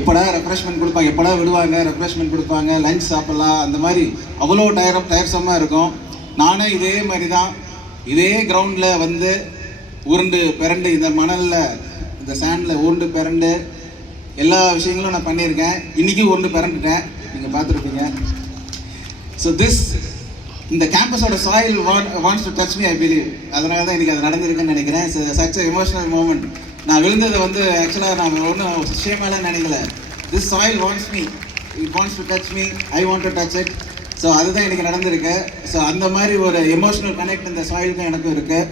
எப்படா ரெஃப்ரெஷ்மெண்ட் கொடுப்பாங்க, எப்படா விடுவாங்க, ரெஃப்ரெஷ்மெண்ட் கொடுப்பாங்க, லஞ்ச் சாப்பிட்லாம், அந்த மாதிரி அவ்வளோ டயர்ஸமாக இருக்கும். நானும் இதே மாதிரி தான் இதே கிரவுண்டில் வந்து உருண்டு பிறண்டு இந்த மணலில் இந்த சாண்டில் உருண்டு பிறண்டு எல்லா விஷயங்களும் நான் பண்ணியிருக்கேன். இன்றைக்கும் உருண்டு பிறண்டுட்டேன், நீங்கள் பார்த்துருப்பீங்க. ஸோ இந்த கேம்பஸோட soil wants to touch me, I believe. அதனால தான் இன்றைக்கி அது நடந்திருக்குன்னு நினைக்கிறேன். Such emotional moment. நான் விழுந்தது வந்து ஆக்சுவலாக நான் ஒன்றும் விஷயமாலாம் நினைக்கல. This soil wants me, it wants to touch me, I want to touch it. So அதுதான் இன்றைக்கி நடந்திருக்கு. ஸோ அந்த மாதிரி ஒரு எமோஷனல் கனெக்ட் இந்த சாயிலுக்கும் எனக்கும் இருக்குது.